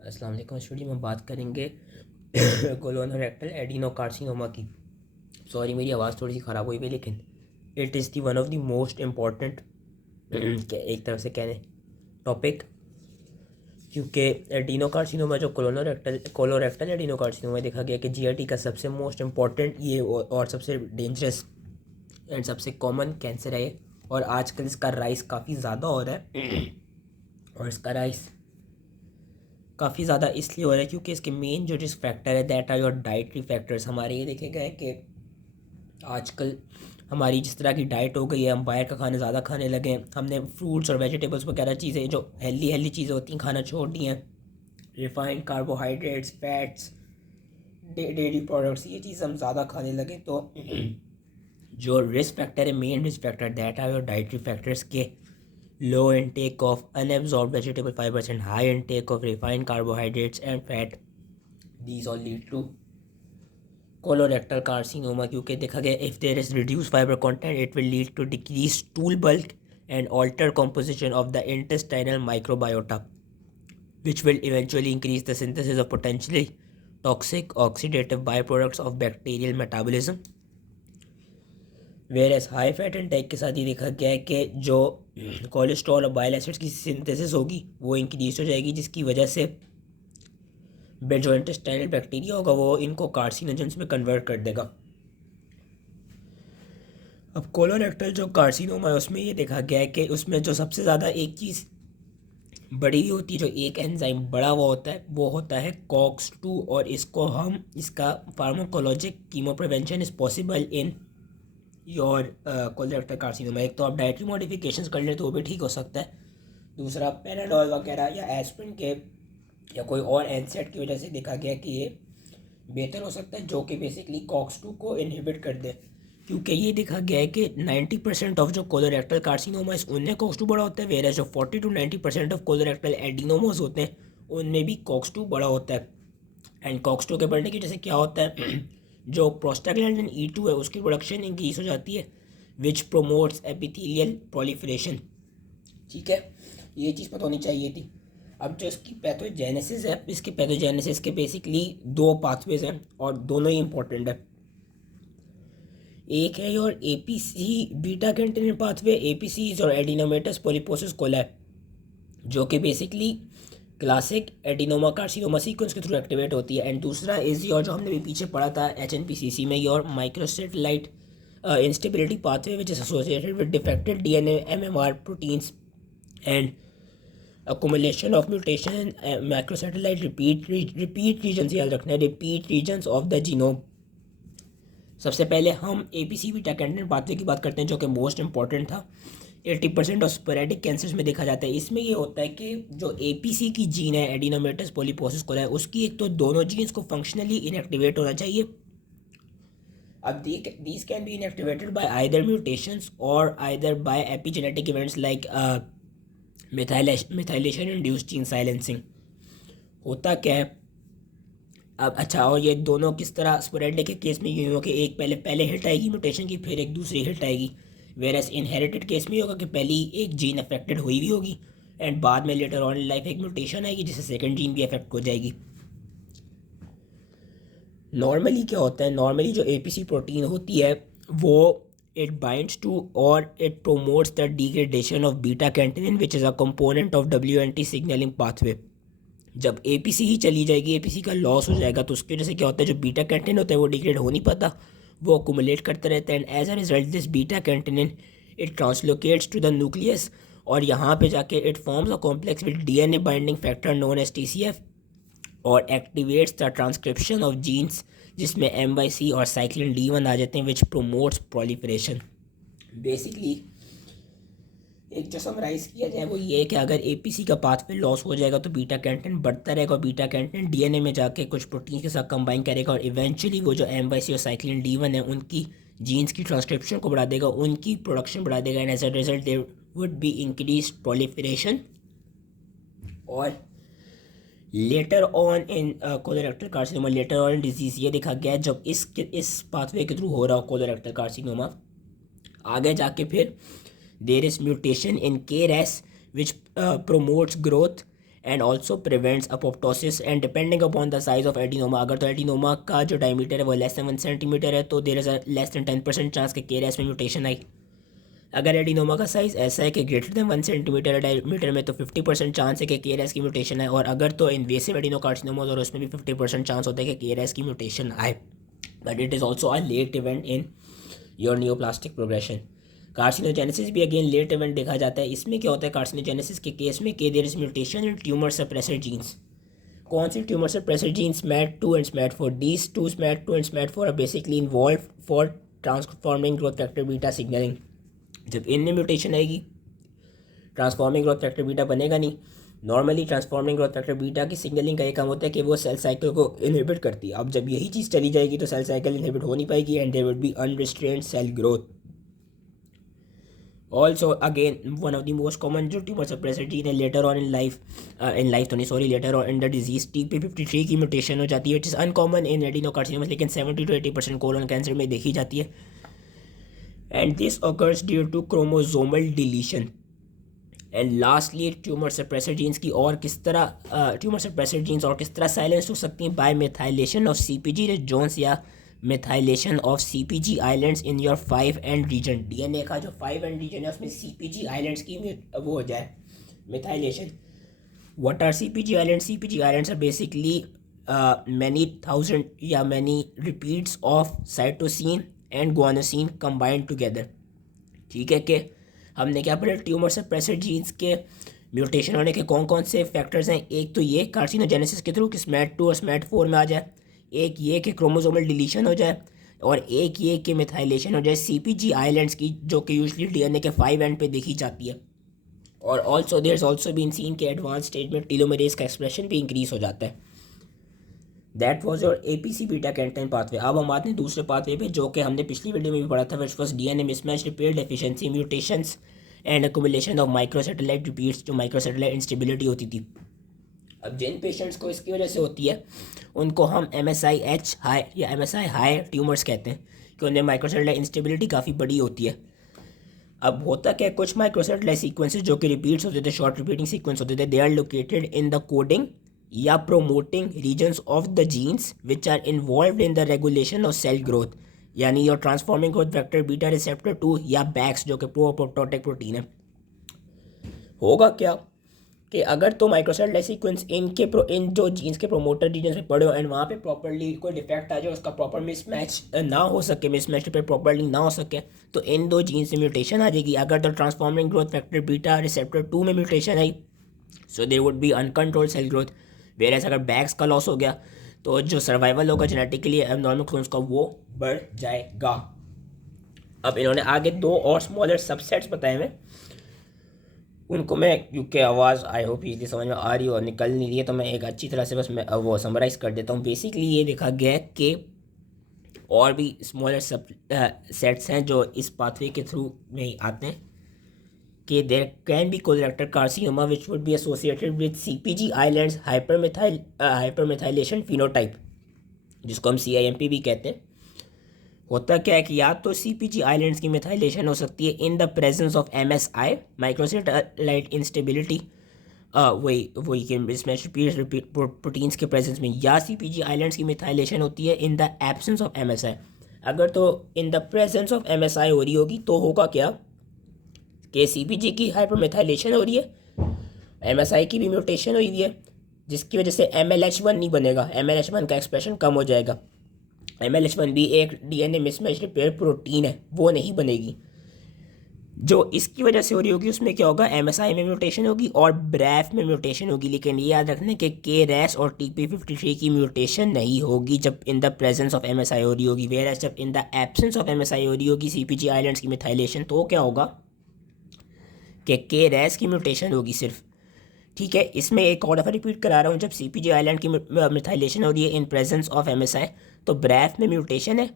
अस्सलाम वालेकुम स्टूडियो में बात करेंगे कोलोरेक्टल एडिनोकार्सिनोमा की। सॉरी मेरी आवाज़ थोड़ी सी ख़राब हुई है, लेकिन it is the one of the most important एक तरफ से कहने टॉपिक, क्योंकि एडिनोकार्सिनोमा जो कोलोरेक्टल एडिनोकार्सिनोमा देखा गया कि जीआईटी का सबसे मोस्ट इम्पॉर्टेंट ये और सबसे डेंजरस एंड सबसे कॉमन कैंसर है। और आजकल इसका राइस काफ़ी ज़्यादा हो रहा है और इसका राइस काफ़ी ज़्यादा इसलिए हो रहा है क्योंकि इसके मेन जो रिस्क फैक्टर है that are your dietary factors. हमारे ये देखे गए कि आजकल हमारी जिस तरह की डाइट हो गई है, हम बाहर का खाना ज़्यादा खाने लगे हैं। हमने फ्रूट्स और वेजिटेबल्स वगैरह चीज़ें जो हेल्दी चीज़ें होती हैं खाना छोड़ दी हैं। Refined carbohydrates, fats, dairy products, ये चीज़ हम ज़्यादा खाने लगे तो जो रिस्क फैक्टर है, main risk factor that are your dietary factors के low intake of unabsorbed vegetable fibers and high intake of refined carbohydrates and fat. These all lead to colorectal carcinoma, क्योंकि देखा गया if there is reduced fiber content it will lead to decreased stool bulk and altered composition of the intestinal microbiota, which will eventually increase the synthesis of potentially toxic oxidative byproducts of bacterial metabolism. Whereas high fat intake के साथ ये देखा गया है कि जो cholesterol और bile acids की सिंथेसिस होगी वो इंक्रीज हो जाएगी, जिसकी वजह से जो इंटेस्टाइनल बैक्टीरिया होगा वो इनको कार्सिनोजेंस में कन्वर्ट कर देगा। अब कोलोरेक्टल जो कार्सिनोमा है उसमें ये देखा गया है कि उसमें जो सबसे ज़्यादा एक चीज़ बड़ी होती है, जो एक एंजाइम बड़ा हुआ होता है, वो होता है कॉक्स 2। और इसका pharmacologic chemo prevention is possible in your colorectal carcinoma. एक तो आप डाइटरी मॉडिफिकेशंस कर ले तो वो भी ठीक हो सकता है, दूसरा पैराडॉल वगैरह या एस्पिरिन के या कोई और एनसेट की वजह से देखा गया कि ये बेहतर हो सकता है, जो कि बेसिकली कॉक्स 2 को इनहिबिट कर दे। क्योंकि ये देखा गया है कि 90% ऑफ जो कोलोरेक्टल कार्सिनोमा उनमें कॉक्स 2 बड़ा होता है, वेयर जो 40 to 90% ऑफ कोलोरेक्टल एडिनोमास होते हैं उनमें भी कॉक्स 2 बड़ा होता है। एंड कॉक्स 2 के बढ़ने की वजह से क्या होता है जो प्रोस्टाग्लैंडिन E2 है उसकी प्रोडक्शन इंक्रीज हो जाती है, विच प्रोमोट्स एपिथेलियल प्रोलिफरेशन। ठीक है, ये चीज़ पता होनी चाहिए थी। अब जो इसकी पैथोजेनेसिस है, इसके पैथोजेनेसिस के बेसिकली 2 पाथवेज हैं और दोनों ही इंपॉर्टेंट है। एक है your APC beta catenin pathway, APC और एडिनोमेटस पॉलीपोसिस कोला, जो कि basically classic adenoma carcinoma sequence के थ्रू एक्टिवेट होती है। एंड दूसरा इज योर जो हमने भी पीछे पढ़ा था HNPCC में, your microsatellite instability pathway which is associated with defected DNA MMR proteins and accumulation of mutation microsatellite repeat regions। याद रखना है repeat regions of the genome. सबसे पहले हम APC बीटा कैंटिनिन पाथवे की बात करते हैं, जो कि मोस्ट इंपॉर्टेंट था। 80% ऑफ स्पोरेडिक कैंसर्स में देखा जाता है। इसमें ये होता है कि जो APC की जीन है, एडिनोमेटस पॉलीपोसिस कोला, उसकी एक तो दोनों जीन्स को फंक्शनली इनएक्टिवेट होना चाहिए। अब these can be inactivated by either mutations or either by epigenetic events like methylation induced gene silencing. होता क्या है अब, अच्छा, और ये दोनों किस तरह स्पोरेडिक के केस में ये होगा कि एक पहले हिट आएगी म्यूटेशन की, फिर एक दूसरी हिट आएगी। वेरस इनहेरिटेड केस में होगा कि पहली एक जीन अफेक्टेड हुई भी होगी एंड बाद में लेटर ऑन इन लाइफ एक म्यूटेशन आएगी जिससे सेकंड जीन भी अफेक्ट हो जाएगी। नॉर्मली क्या होता है, नॉर्मली जो APC प्रोटीन होती है वो it binds to or it promotes the degradation of beta catenin which is a component of WNT signaling pathway। जब APC ही चली जाएगी, APC का लॉस हो जाएगा, तो उसकी वजह से क्या होता है जो बीटा कैंटिनिन होता है वो डिग्रेड हो नहीं पाता, वो अकुमुलेट करते रहते हैं। And as a result this beta catenin it translocates to the nucleus और यहाँ पे जाके it forms a complex with DNA binding factor known as TCF और activates the transcription of genes जिसमें MYC और साइक्लिन D1 आ जाते हैं विच प्रोमोट्स प्रोलिफरेशन। बेसिकली एक जो समराइज किया जाए वो ये है कि अगर APC का पाथवे लॉस हो जाएगा तो बीटा कैंटिनिन बढ़ता रहेगा और बीटा कैंटिनिन DNA में जाके कुछ प्रोटीन के साथ कंबाइन करेगा और इवेंचुअली वो जो MYC और साइक्लिन D1 है उनकी जीन्स की ट्रांसक्रिप्शन को बढ़ा देगा, उनकी प्रोडक्शन बढ़ा देगा and as a result there would be increase proliferation. और later on in colorectal carcinoma, later on in disease ये देखा गया है जब इस पाथवे के थ्रू हो रहा हो कोलोरेक्टल कार्सिनोमा, आगे जाके फिर there is mutation in KRAS which promotes growth and also prevents apoptosis and depending upon the size of adenoma, अगर तो एडिनोमा का जो डायमीटर है वो लेस देन 1 सेंटीमीटर है तो there is a less than 10% chance के KRAS में म्यूटेशन आई। अगर एडिनोमा का साइज ऐसा है कि ग्रेटर देन 1 सेंटीमीटर डायमीटर में तो 50% चांस है कि KRAS की म्यूटेशन है, और अगर तो इन्वेसिव एडिनोकार्सिनोमा और उसमें भी 50% चांस होता है कि KRAS की म्यूटेशन आए, but it is also a late event in your neoplastic progression. Carcinogenesis भी अगेन लेट इवेंट देखा जाता है। इसमें क्या होता है कार्सिनोजेनेसिस के केस में कि there is mutation in tumour suppressor genes. कौन सी tumour suppressor genes? SMAD2 and SMAD4। These two SMAD2 and SMAD4 are basically involve for transforming growth factor beta signalling. जब इनमें म्यूटेशन आएगी ट्रांसफॉर्मिंग ग्रोथ फैक्टर बीटा बनेगा नहीं। Normally transforming growth factor beta की signalling का ये काम होता है कि वो सेल साइकिल को इनहिबिट करती है। अब जब यही चीज़ चली जाएगी तो सेल साइकिल इनहिबिट हो नहीं पाएगी and there would be unrestrained cell growth. Also, again, one of the most common जो tumor suppressor gene है later on in life तो नहीं sorry later on in the disease TP53 की mutation हो जाती है, which is uncommon in adenocarcinomas, लेकिन 70 to 80% colon cancer में देखी जाती है। And this occurs due to chromosomal deletion. And lastly, tumor suppressor genes की और किस तरह tumor suppressor genes और किस तरह साइलेंस हो सकती हैं? By methylation of CpG zones या methylation of CpG islands in your 5' region. DNA का जो 5' रीजन है उसमें CpG आइलैंड्स की वो हो जाए methylation. What are CpG islands? CpG islands are basically many thousand या many repeats of cytosine and guanosine combined together. ठीक है कि हमने क्या पढ़ा ट्यूमर सप्रेसर जीन्स के म्यूटेशन होने के कौन कौन से फैक्टर्स हैं। एक तो ये कार्सिनोजेनेसिस के थ्रू कि SMAD2 और SMAD4 में आ जाए, एक ये कि क्रोमोसोमल डिलीशन हो जाए, और एक ये कि मिथाइलेशन हो जाए CpG आइलैंड्स की जो कि यूजली DNA के 5 पे देखी जाती है। और also there is also been seen के एडवांस स्टेज में टीलोमेरेज का एक्सप्रेशन भी इंक्रीज हो जाता है। That was your APC beta catenin pathway. अब हम आते हैं दूसरे पाथवे पे जो कि हमने पिछली वीडियो में भी पढ़ा था, which was DNA mismatch repair deficiency mutations and accumulation of microsatellite repeats, जो माइक्रोसैटेलाइट इंस्टेबिलिटी होती थी। अब जिन पेशेंट्स को इसकी वजह से होती है उनको हम MSI-H हाई या MSI हाई ट्यूमर्स कहते हैं कि उनमें माइक्रोसैटेलाइट इंस्टेबिलिटी काफ़ी बड़ी होती है। अब होता क्या, कुछ माइक्रोसैटेलाइट सीक्वेंसेस जो कि रिपीट्स होते थे, शॉर्ट रिपीटिंग सीक्वेंस होते थे, they are located in the coding or promoting regions of the genes which are involve in the regulation of cell growth, यानी your transforming growth factor beta receptor 2 या BAX जो कि pro apoptotic protein है। होगा क्या कि अगर तो माइक्रोसैटेलाइट सीक्वेंस इन जो जीन्स के प्रोमोटर रीजन में पड़े हो एंड वहाँ पे प्रॉपर्ली कोई डिफेक्ट आ जाए, उसका प्रॉपर मिसमैच ना हो सके, मिसमैच पे प्रॉपर्ली ना हो सके, तो इन दो जीन्स में म्यूटेशन आ जाएगी। अगर तो transforming growth factor beta receptor 2 में म्यूटेशन आई, so there would be uncontrolled cell growth. Where अगर BAX का लॉस हो गया तो जो सर्वाइवल होगा जेनेटिकली एबनॉर्मल क्लोन्स का वो बढ़ जाएगा। अब इन्होंने आगे दो और स्मॉलर सबसेट्स बताए हुए, उनको मैं क्योंकि आवाज़ आई होप इजली समझ में आ रही हो और निकल नहीं रही है तो मैं एक अच्छी तरह से बस मैं वो समराइज़ कर देता हूँ। बेसिकली ये देखा गया कि और भी स्मॉलर सब सेट्स हैं जो इस पाथवे के थ्रू में ही आते हैं कि there can be colorectal carcinoma which would be associated with CpG islands hypermethylation phenotype, जिसको हम CIMP भी कहते हैं। होता क्या है कि या तो CpG आइलैंड्स की मिथाइलेशन हो सकती है in the presence of MSI microsatellite instability, वही कि मिसमैच प्रोटीन्स के प्रेजेंस में, या CpG आइलैंड्स की मिथाइलेशन होती है in the absence of MSI। अगर तो in the presence of MSI हो रही होगी तो होगा क्या कि CpG की हाइपरमेथाइलेशन हो रही है, MSI की भी म्यूटेशन हुई है, जिसकी वजह से MLH1 नहीं बनेगा, MLH1 का एक्सप्रेशन कम हो जाएगा। MLH1 भी एक DNA मिसमैच रिपेयर प्रोटीन है, वो नहीं बनेगी। जो इसकी वजह से हो रही होगी उसमें क्या होगा, MSI में म्यूटेशन होगी और BRAF में म्यूटेशन होगी, लेकिन ये याद रखना कि KRAS और TP53 की म्यूटेशन नहीं होगी जब in the presence of MSI हो रही होगी। वेयर जब in the absence of MSI हो रही होगी CpG आइलैंड्स की मिथाइलेशन, तो क्या होगा कि KRAS की म्यूटेशन होगी सिर्फ। ठीक है, इसमें एक और दफ़ा रिपीट करा रहा हूँ, जब CpG आइलैंड की मिथाइलेशन हो रही है इन प्रेजेंस ऑफ MSI तो BRAF में म्यूटेशन है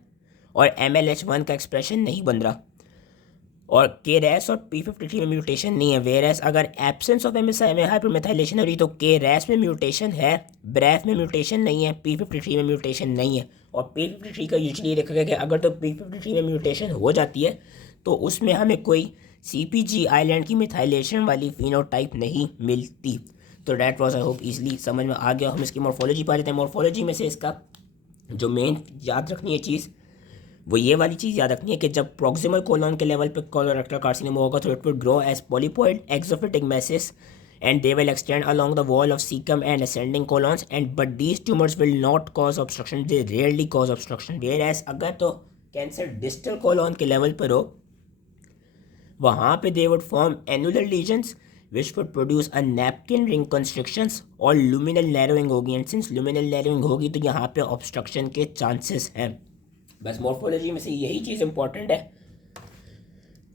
और MLH1 का एक्सप्रेशन नहीं बन रहा, और KRAS और P53 में म्यूटेशन नहीं है। वेयरएस अगर एब्सेंस ऑफ MSI में हाइपरमेथाइलेशन हो रही तो KRAS में म्यूटेशन है, BRAF में म्यूटेशन नहीं है, P53 में म्यूटेशन नहीं है। और P53 का यूजली देखा गया कि अगर तो P53 में म्यूटेशन हो जाती है तो उसमें हमें कोई CpG आइलैंड की मिथाइलेशन वाली फिनोटाइप नहीं मिलती। तो that was I hope easily समझ में आ गया। हम इसकी मॉर्फोलॉजी पा लेते हैं। मॉर्फोलॉजी में से इसका जो मेन याद रखनी है चीज़ वो ये वाली चीज़ याद रखनी है कि जब प्रॉक्सिमल कोलोन के लेवल पे कोलोरेक्टल कार्सिनोमा होगा तो it will grow as polypoid exophytic masses and they will extend along the wall of cecum and ascending colons but these tumors will not cause obstruction, they rarely cause obstruction, whereas अगर तो cancer distal colon के level पर हो वहाँ पे they would form annular lesions which would produce a napkin ring constrictions और luminal narrowing होगी, and since luminal narrowing होगी तो यहाँ पे obstruction के chances हैं। बस मॉर्फोलॉजी में से यही चीज़ इंपॉर्टेंट है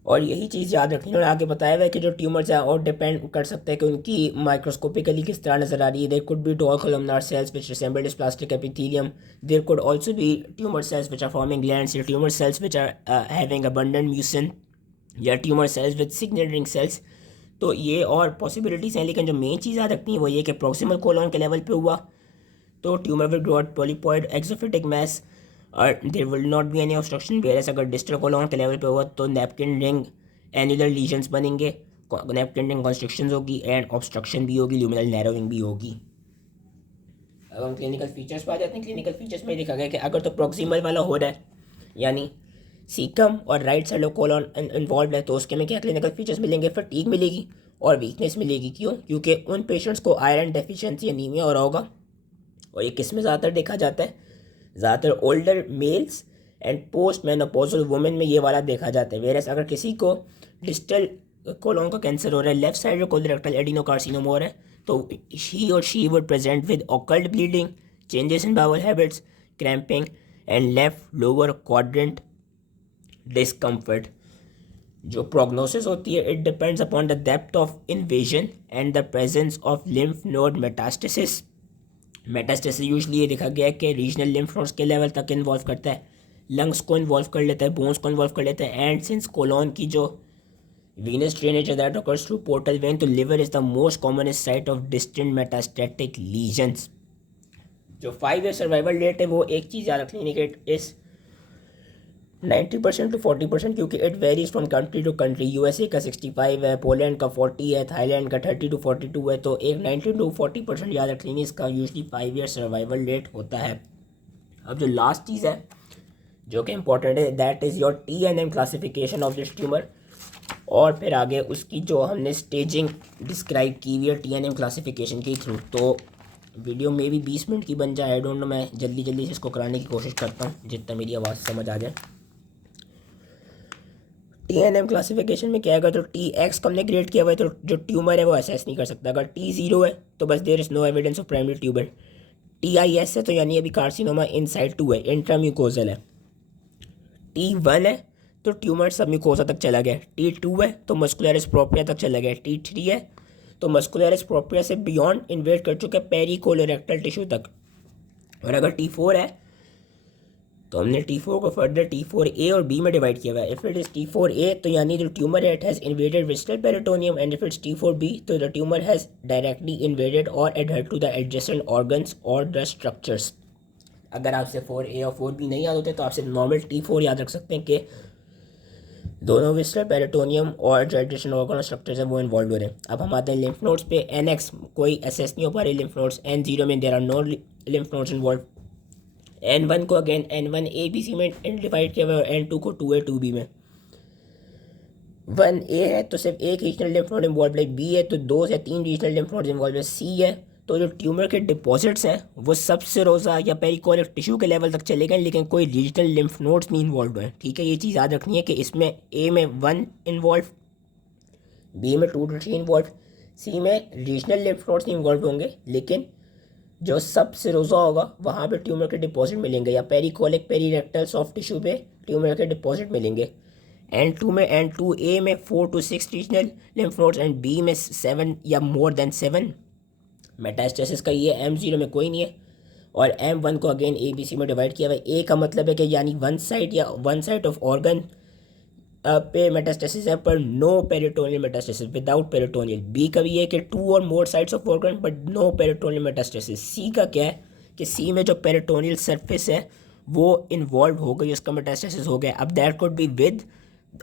और यही चीज़ याद रखनी है। और आगे बताया हुआ है कि जो ट्यूमर्स हैं और डिपेंड कर सकते हैं कि उनकी माइक्रोस्कोपिकली किस तरह नजर आ रही है। There could be tall columnar cells which resemble dysplastic epithelium, there could also be tumour cells which are forming glands, या tumour cells which are having abundant mucin, या tumour cells with signet ring cells. तो ये और possibilities हैं, लेकिन जो main चीज़ याद रखनी है वो ये कि प्रॉक्सिमल कोलोन के लेवल पे हुआ तो tumour will grow at polypoid exophytic mass और there will not be any obstruction, whereas अगर डिस्टल कोलोन के लेवल पे हुआ तो नैपकिन रिंग एनुलर लीजन्स बनेंगे, नैपकिन रिंग कॉन्स्ट्रिक्शंस होगी एंड ऑब्स्ट्रक्शन भी होगी, ल्यूमिनल नैरोइंग भी होगी। अब हम क्लिनिकल फीचर्स पर आ जाते हैं। क्लिनिकल फीचर्स में देखा गया कि अगर तो प्रॉक्सिमल वाला हो रहा है यानी सीकम और right side of colon involve है तो उसके में क्या क्लिनिकल फीचर्स मिलेंगे, फटीग मिलेगी और वीकनेस मिलेगी। क्यों? क्योंकि उन पेशेंट्स को आयरन डेफिशिएंसी एनीमिया हो रहा होगा और ये किस में ज़्यादातर देखा जाता है, ज़्यादातर older mails and post menopausal women में ये वाला देखा जाता है। वेरस अगर किसी को डिस्टल कोलोन का कैंसर हो रहा है, लेफ्ट साइड कोलोरेक्टल एडिनोकार्सिनोमा हो रहा है तो ही और she would present with occult bleeding, changes in bowel habits, cramping and left lower quadrant discomfort. जो प्रोग्नोसिस होती है it depends upon the depth of invasion and the presence of lymph node metastasis. Metastasis usually ये देखा गया है कि regional lymph nodes के level तक इन्वॉल्व करता है, लंग्स को इन्वॉल्व कर लेता है, बोन्स को इन्वॉल्व कर लेता है एंड सिंस कोलोन की जो venous drainage that occurs through portal vein तो liver is the most commonest site of distant metastatic lesions। जो 5 year survival rate है वो एक चीज़ याद रखनी है कि इट इज़ 90% to 40%, क्योंकि it varies from country to country. USA का 65 है, पोलैंड का 40 है, थाईलैंड का 30 to 42 है, तो एक 90 to 40% याद रखनी है इसका यूजली 5 year सर्वाइवल रेट होता है। अब जो लास्ट चीज़ है जो कि इम्पॉर्टेंट है that is your TNM classification of this tumour, और फिर आगे उसकी जो हमने स्टेजिंग डिस्क्राइब की हुई है TNM क्लासिफिकेशन के थ्रू। तो वीडियो में भी 20 मिनट की बन जाए, आई डोंट नो, मैं जल्दी जल्दी से इसको कराने की कोशिश करता हूँ जितना मेरी आवाज़ समझ आ जाए। TNM क्लासिफिकेशन में क्या है, तो TX को हमने ग्रेड किया हुआ है तो जो ट्यूमर है वो असेस नहीं कर सकता। अगर T0 है तो बस there is no evidence of primary tumour. TIS है तो यानी अभी कार्सिनोमा इनसाइड 2 है, इंट्राम्यूकोजल है। T1 है तो ट्यूमर सब म्यूकोसा तक चला गया। T2 है तो मस्कुलरिस प्रोप्रिया तक चला गया। T3 है तो मस्कुलरिस प्रोप्रिया से बियॉन्ड इन्वेड कर चुका है पेरी कोलोरेक्टल टिश्यू तक। और अगर T4 है तो हमने T4 को फर्दर T4A और B में डिवाइड किया हुआ है। इफ़ इट इज़ T4A तो यानी जो ट्यूमर है it has invaded visceral peritoneum, and if it's T4B तो the tumour has directly invaded और adhered to the adjacent organs और द स्ट्रक्चर्स। अगर आपसे 4A और 4B नहीं याद होते तो आपसे नॉर्मल T4 याद रख सकते हैं कि दोनों विस्टल पेरिटोनियम और जो एडजेसेंट ऑर्गन स्ट्रक्चर्स हैं वो इन्वॉल्व हो रहे हैं। अब हम आते हैं लिम्फ नोड्स पे। NX कोई एसेस नहीं हो पा रही लिम्फ नोड्स, N0 में there are no lymph nodes involve. N1 को अगेन N1A-B-C में डिवाइड किया हुआ है, N2 को 2A 2B में। 1A है तो सिर्फ एक रीजनल लिम्फ नोड इन्वॉल्व है, B है तो 2 से 3 रीजनल लिम्फ नोड इन्वॉल्व है, C है तो जो ट्यूमर के डिपॉजिट्स हैं वो सबसे रोज़ा या पेरिकोलिक टिश्यू के लेवल तक चले गए लेकिन कोई रीजनल लिम्फ नोड्स नहीं इन्वॉल्व हैं। ठीक है, ये चीज़ याद रखनी है कि इसमें A में 1 इन्वॉल्व, B में 2 to 3 इन्वॉल्व, C में रीजनल लिम्फ नोड्स नहीं इन्वॉल्व होंगे लेकिन जो सबसे रोज़ा होगा वहाँ पे ट्यूमर के डिपॉजिट मिलेंगे, या पेरिकोलिक पेरीरेक्टल सॉफ्ट टिश्यू पे ट्यूमर के डिपॉजिट मिलेंगे। N2 में N2A में 4 to 6 regional lymph nodes and B में 7 या मोर देन 7। मेटास्टेसिस का ये M0 में कोई नहीं है और M1 को अगेन ABC में डिवाइड किया हुआ है। A का मतलब है कि यानी वन साइड या वन साइड ऑफ ऑर्गन पे मेटास्टेसिस है पर no peritoneal metastasis, without peritoneal. B का भी है कि 2 और more sides of organ but no peritoneal metastasis. C का क्या है कि C में जो पेरिटोनियल सरफेस है वो इन्वॉल्व हो गई, उसका मेटास्टेसिस हो गया। अब that could be with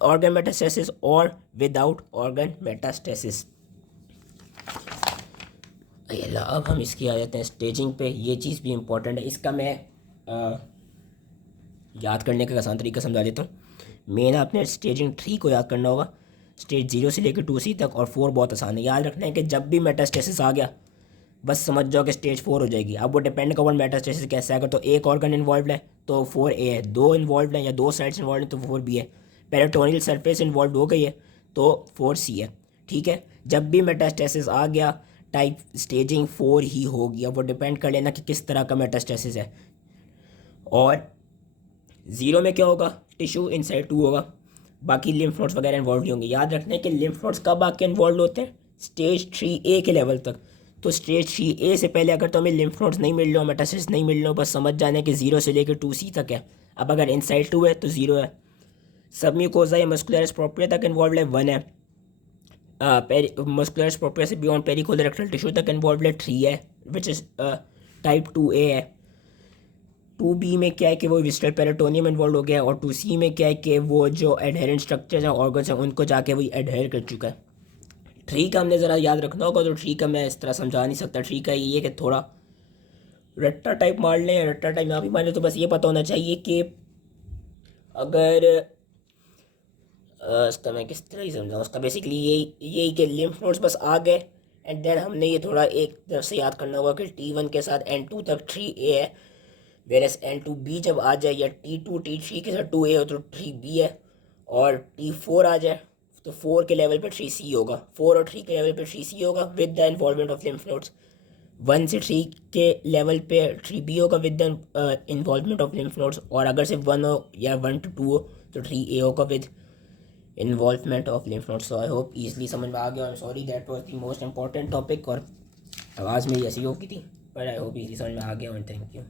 organ metastasis और विदाउट ऑर्गन मेटास्टेसिस। अल्लाह, अब हम इसकी आ जाते हैं स्टेजिंग पे। ये चीज़ भी इम्पोर्टेंट है, इसका मैं याद करने का आसान तरीका समझा देता हूँ। मेन आपने स्टेजिंग 3 को याद करना होगा, स्टेज 0 से लेकर 2C तक, और 4 बहुत आसान है। याद रखना है कि जब भी मेटास्टेसिस आ गया बस समझ जाओ कि स्टेज 4 हो जाएगी। अब वो डिपेंड कर मेटास्टेसिस कैसे है। अगर तो एक ऑर्गन इन्वॉल्व है तो 4A है, दो इन्वॉल्व है या दो साइड्स इन्वॉल्व है तो 4B है, पेरिटोनियल सरफेस इन्वॉल्व हो गई है तो 4C है। ठीक है, जब भी मेटास्टेसिस आ गया टाइप स्टेजिंग 4 ही होगी। अब वो डिपेंड कर लेना कि किस तरह का मेटास्टेसिस है। और 0 में क्या होगा, टिश्यू इनसाइड 2 होगा, बाकी लिम्फ नोड्स वगैरह इन्वॉल्व नहीं होंगे। याद रखना है कि लिम्फ नोड्स कब आके इन्वॉल्व होते हैं, स्टेज 3A के लेवल तक। तो स्टेज 3A से पहले अगर तो हमें लिम्फ नोड्स नहीं मिल रहे हो, मेटासिस नहीं मिल रहे हो, बस समझ जाने कि 0 से लेकर 2C तक है। अब अगर इनसाइड 2 है तो 0 है। सब म्यूकोजा या मस्कुलर प्रोप्रिया तक इन्वॉल्व है 1 है। मस्कुलर प्रोप्रिया से बियॉन्ड पेरिकोलोरेक्टल टिश्यू तक इन्वॉल्व है 3 है, विच इज़ टाइप 2A है। 2B में क्या है कि वो विस्टल पेरिटोनियम इन्वॉल्व हो गया है, और 2C में क्या है कि वो जो एडहेरेंट स्ट्रक्चर्स हैं ऑर्गन्स हैं उनको जाके वही एडहेर कर चुका है। 3 का हमने ज़रा याद रखना होगा, तो 3 का मैं इस तरह समझा नहीं सकता। 3 का ये है कि थोड़ा रट्टा टाइप मार लें, रट्टा टाइप ना भी मार लें, तो बस ये पता होना चाहिए कि अगर उसका मैं किस तरह ही समझाऊँ, उसका बेसिकली यही कि लिम्फ नोड्स बस आ गए, एंड देन हमने ये थोड़ा एक तरफ से याद करना होगा कि T1 के साथ N2 तक 3A है, वेरस N2B जब आ जाए, या T2 T3 के साथ 2A हो तो 3B है, और T4 आ जाए तो 4 के लेवल पे 3C होगा, 4 और 3 के लेवल पे 3C होगा with the involvement of lymph nodes. 1 से 3 के लेवल पे 3B होगा with the involvement of lymph nodes, और अगर सिर्फ 1 हो या 1 to 2 हो तो 3A होगा with involvement of lymph nodes. So I hope easily समझ में आ गया। I am sorry that was the most important topic, और आवाज़ मेरी ऐसी हो गई थी, पर आई होप ईजिली समझ में आ गया, और थैंक यू।